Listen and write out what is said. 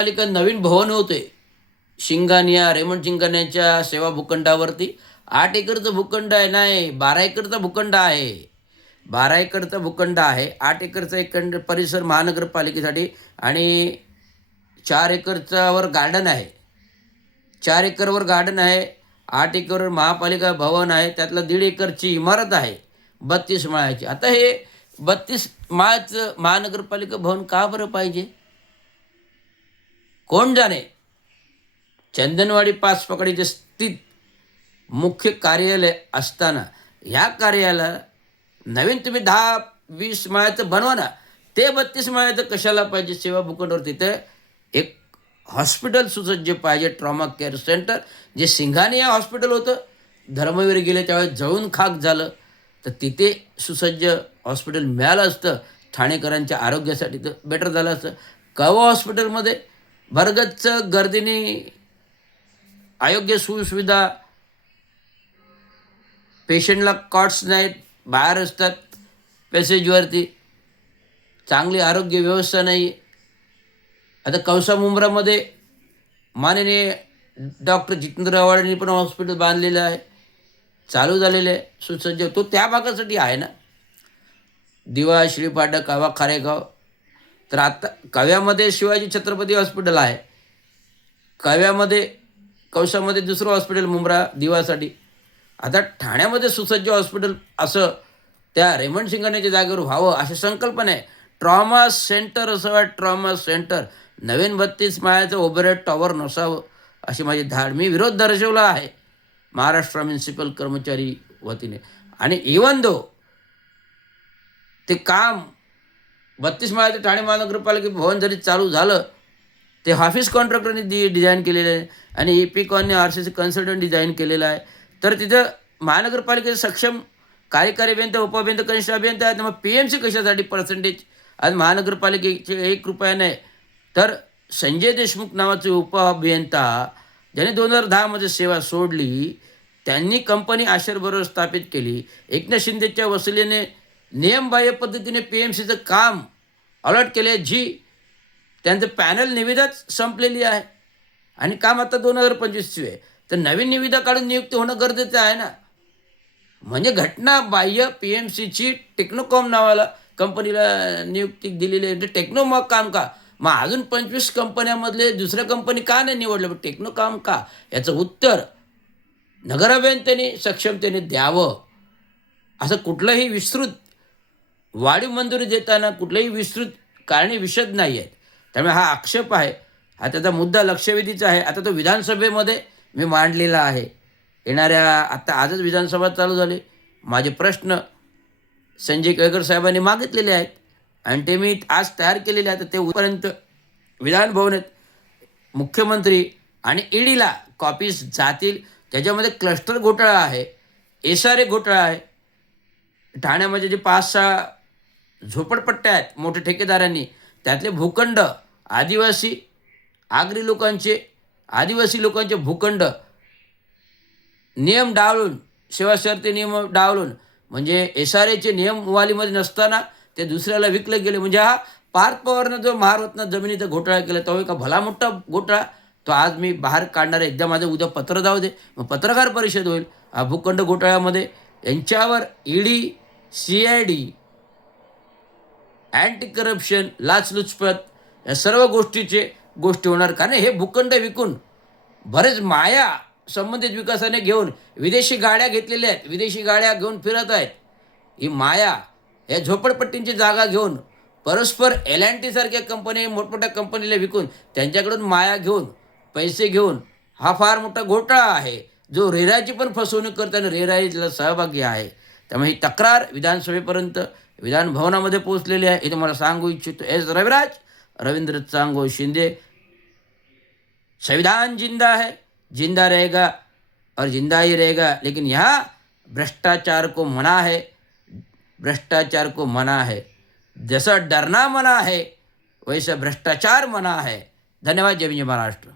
महानगरपालिका नवीन भवन होते शिंगानिया रेमंड शिंगानियाच्या सेवा भूखंडावरती. 8 एकरचं भूखंड आहे, नाही 12 एकरचा भूखंड आहे. 12 एकरचा भूखंड आहे. 8 एकरचा एकंद परिसर महानगरपालिकेसाठी आणि 4 एकरचा वर गार्डन आहे. 4 एकरवर गार्डन आहे. 8 एकरवर महापालिका भवन आहे. त्यातला 1.5 एकरची इमारत आहे 32 माळ्याची. आता हे 32 माळ्याचं महानगरपालिका भवन का बरं पाहिजे? कोण जाणे. चंदनवाडी पाचपकडीचे स्थित मुख्य कार्यालय असताना ह्या कार्यालयाला नवीन तुम्ही 10-20 माळ्याचं बनवा ना. ते 32 माळ्याचं कशाला पाहिजे सेवा भूखंडावर? तिथे एक हॉस्पिटल सुसज्ज पाहिजे, ट्रॉमा केअर सेंटर. जे सिंघानिया हॉस्पिटल होतं, धर्मवीर गेले त्यावेळेस जळून खाक झालं, तर तिथे सुसज्ज हॉस्पिटल मिळालं असतं ठाणेकरांच्या आरोग्यासाठी, तर बेटर झालं असतं. कवा हॉस्पिटलमध्ये भरगच्च गर्दीने अयोग्य सुविधा, पेशंटला कॉट्स नाहीत, बाहेर असतात पॅसेजवरती, चांगली आरोग्य व्यवस्था नाही. आता कौसा मुंब्रामध्ये माननीय डॉक्टर जितेंद्र आव्हाडांनी पण हॉस्पिटल बांधलेलं आहे, चालू झालेलं आहे सुसज्ज. तो त्या भागासाठी आहे ना. दिवा, श्रीपाडा, कावा, खारेगाव. तर आता कव्यामध्ये शिवाजी छत्रपती हॉस्पिटल आहे, कव्यामध्ये कौशामध्ये दुसरं हॉस्पिटल मुंब्रा दिवासाठी. आता ठाण्यामध्ये सुसज्ज हॉस्पिटल असं त्या रेमंड शिंगाण्याच्या जागेवर व्हावं अशी संकल्पना आहे. ट्रॉमा सेंटर असावं, ट्रॉमा सेंटर. नवीन 32 माळ्याचं ओव्हरहेड टॉवर नसावं अशी माझी धाड. मी विरोध दर्शवला आहे महाराष्ट्र म्युन्सिपल कर्मचारी वतीने. आणि इवन दो ते काम 32 माळ्याचं ठाणे महानगरपालिका भवन जरी चालू झालं, ते ऑफिस कॉन्ट्रॅक्टरने डिझाईन केलेलं आहे आणि इपिकॉनने RCC कन्सल्टंट डिझाईन केलेलं आहे. तर तिथं महानगरपालिकेचं सक्षम कार्यकारी अभियंता, उपअभियंता, कनिष्ठ अभियंता आहेत. मग PMC कशासाठी पर्सेंटेज? आज महानगरपालिकेचे 1 रुपया नाही. तर संजय देशमुख नावाचे उपअभियंता ज्याने 2010मध्ये सेवा सोडली, त्यांनी कंपनी आशरबरोबर स्थापित केली. एकनाथ शिंदेच्या वसुलीने नियमबाह्य पद्धतीने PMCचं काम अलॉट केले, जी त्यांचं पॅनल निविदाच संपलेली आहे आणि काम आता 2025ची आहे. तर नवीन निविदा काढून नियुक्ती होणं गरजेचं आहे ना. म्हणजे घटना बाह्य PMCची टेक्नोकॉम नावाला कंपनीला नियुक्ती दिलेली आहे. टेक्नो मग काम का? मग अजून 25 कंपन्यामधले दुसऱ्या कंपनी का नाही निवडलं? टेक्नोकॉम का? याचं उत्तर नगराभियंत्यांनी सक्षमतेने द्यावं. असं कुठलंही विस्तृत वाढीव मंजुरी देताना कुठलंही विस्तृत कारणे विशद नाही आहेत. त्यामुळे हा आक्षेप आहे, हा त्याचा मुद्दा लक्षवेधीचा आहे. आता तो विधानसभेमध्ये मी मांडलेला आहे. येणाऱ्या आता आजच विधानसभा चालू झाली. माझे प्रश्न संजय केळकर साहेबांनी मागितलेले आहेत आणि ते मी आज तयार केलेले आहेत. ते उपर्यंत विधानभवनात मुख्यमंत्री आणि ईडीला कॉपीज जातील. त्याच्यामध्ये क्लस्टर घोटाळा आहे, SRA घोटाळा आहे. ठाण्यामध्ये जे 5-6 झोपडपट्ट्या आहेत मोठ्या ठेकेदारांनी, त्यातले भूखंड आदिवासी लोकांचे भूखंड नियम डावलून, सेवा शर्ती नियम डावलून, म्हणजे SRAचे नियमवालीमध्ये नसताना ते दुसऱ्याला विकले गेले. म्हणजे हा पार्थ पवारनं जो महारत्न जमिनीचा घोटाळा केला, तो एका भला मोठा घोटाळा. तो आज मी बाहेर काढणार आहे. एकदा माझं उद्या पत्र जाऊ दे, मग पत्रकार परिषद होईल. हा भूखंड घोटाळ्यामध्ये यांच्यावर ED, CID, अँटी करप्शन, लाचलुचपत या सर्व गोष्टी होणार. कारण हे भूखंड विकून बरेच माया संबंधित विकासाने घेऊन विदेशी गाड्या घेतलेल्या आहेत, विदेशी गाड्या घेऊन फिरत आहेत. ही माया या झोपडपट्टींची जागा घेऊन परस्पर L&T सारख्या कंपनी, मोठमोठ्या कंपनीला विकून त्यांच्याकडून माया घेऊन पैसे घेऊन हा फार मोठा घोटाळा आहे, जो रेराची पण फसवणूक करताना रेराईला सहभागी आहे. त्यामुळे ही तक्रार विधानसभेपर्यंत, विधानभवनामध्ये पोहोचलेली आहे. हे तुम्हाला सांगू इच्छितो. रविराज, रवींद्र चांगो शिंदे. संविधान जिंदा है, जिंदा रहेगा और जिंदा ही रहेगा. लेकिन यहाँ भ्रष्टाचार को मना है. जैसा डरना मना है वैसा भ्रष्टाचार मना है. धन्यवाद. जय हिंद, जय महाराष्ट्र.